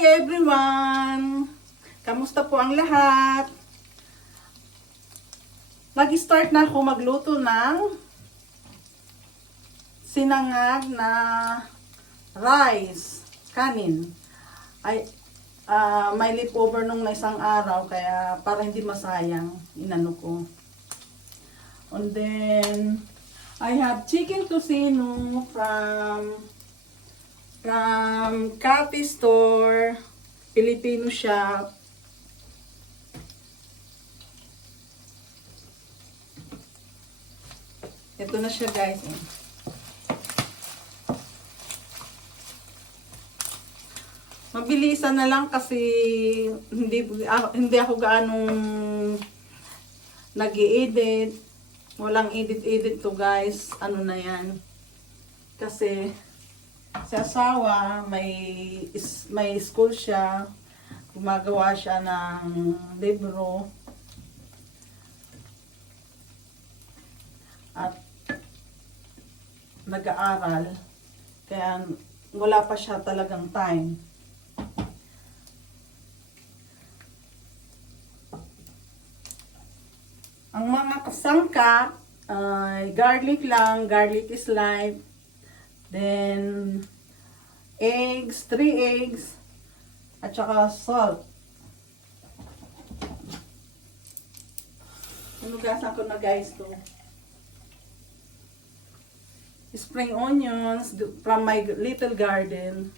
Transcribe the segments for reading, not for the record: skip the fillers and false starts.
Hi everyone! Kamusta po ang lahat? Mag-start na ako magluto ng sinangag na rice, kanin. Ay, may leftover nung na isang araw, kaya para hindi masayang, inano ko. And then, I have chicken tocino from Cathy Store, Filipino shop. Ito na siya guys. Mabilisan na lang kasi hindi ako gaanong nag-i-edit. Walang edit to guys. Ano na yan. Kasi si asawa, may school siya, gumagawa siya ng libro, at nag-aaral, kaya wala pa siya talagang time. Ang mga kasangka ay garlic lang, garlic is life. Then, eggs, 3 eggs, at saka salt. Hinugasan ko na guys to. Spring onions from my little garden.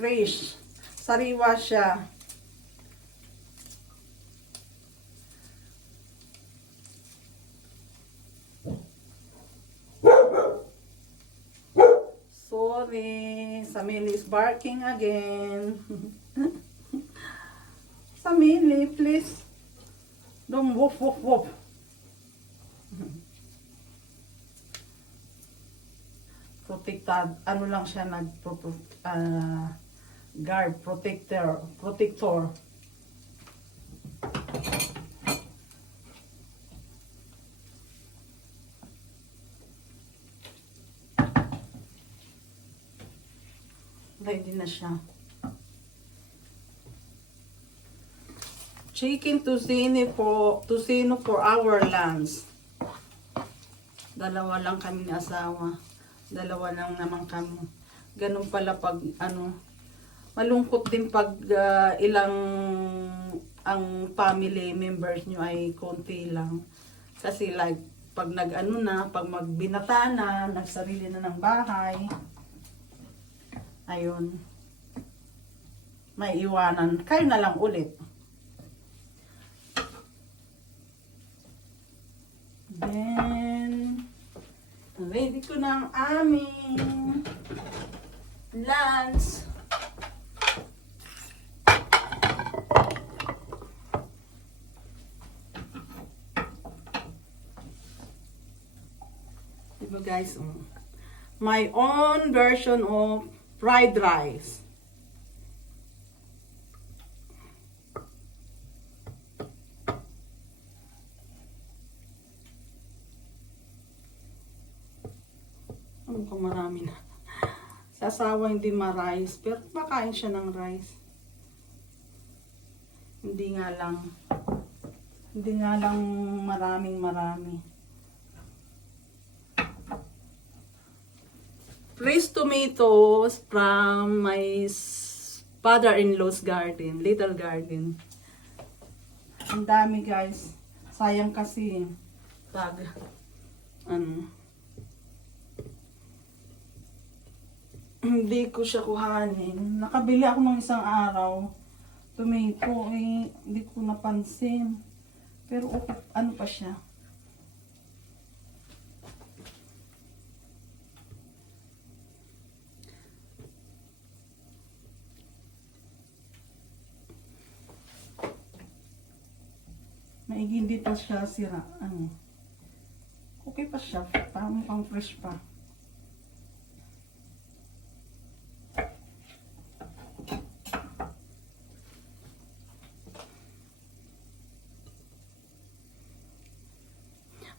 Fresh. Sariwa siya. Sorry, Samili is barking again. Samili, please. Don't woof woof woof. Protected, ano lang siya guard, protector. Ready na siya. Chicken tocino for our lunch. Dalawa lang kami ni asawa. Dalawa lang naman kami. Ganun pala pag malungkot din pag ilang ang family members nyo ay konti lang. Kasi like pag pag magbinata na, nagsarili na ng bahay, ayun, may iwanan. Kayo na lang ulit. Then, ready ko na ang aming lunch. Diba guys, my own version of fried rice. Ano kung marami na. Sa asawa hindi ma-rice, pero makain siya ng rice. Hindi nga lang marami. Fresh tomatoes from my father-in-law's garden, little garden. Ang dami guys. Sayang kasi pag hindi ko siya kuhanin. Nakabili ako ng isang araw. Tomato hindi ko napansin. Pero okay, ano pa siya? Maigi, hindi pa siya sira. Okay pa siya. Parang pang fresh pa.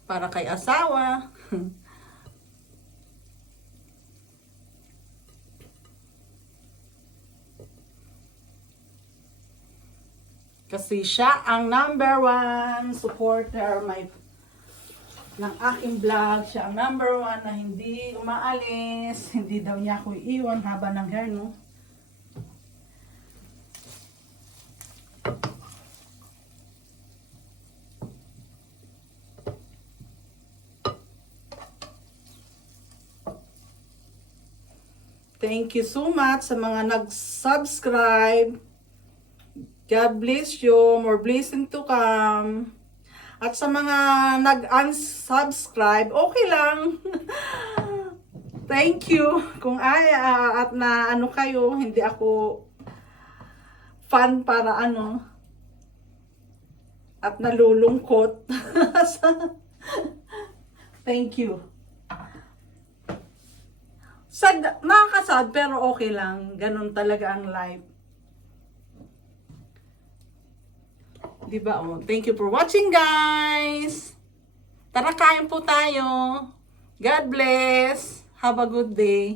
Para kay asawa. Kasi siya ang number one supporter ng aking vlog. Siya ang number one na hindi umaalis. Hindi daw niya ako iiwan haba ng hair, no? Thank you so much sa mga nag-subscribe. God bless you. More blessing to come. At sa mga nag-unsubscribe, okay lang. Thank you. Kung at na ano kayo, hindi ako fan para ano. At nalulungkot. Thank you. Sad, nakakasad pero okay lang. Ganun talaga ang life. Diba? Oh, thank you for watching, guys. Tara, kain po tayo. God bless. Have a good day.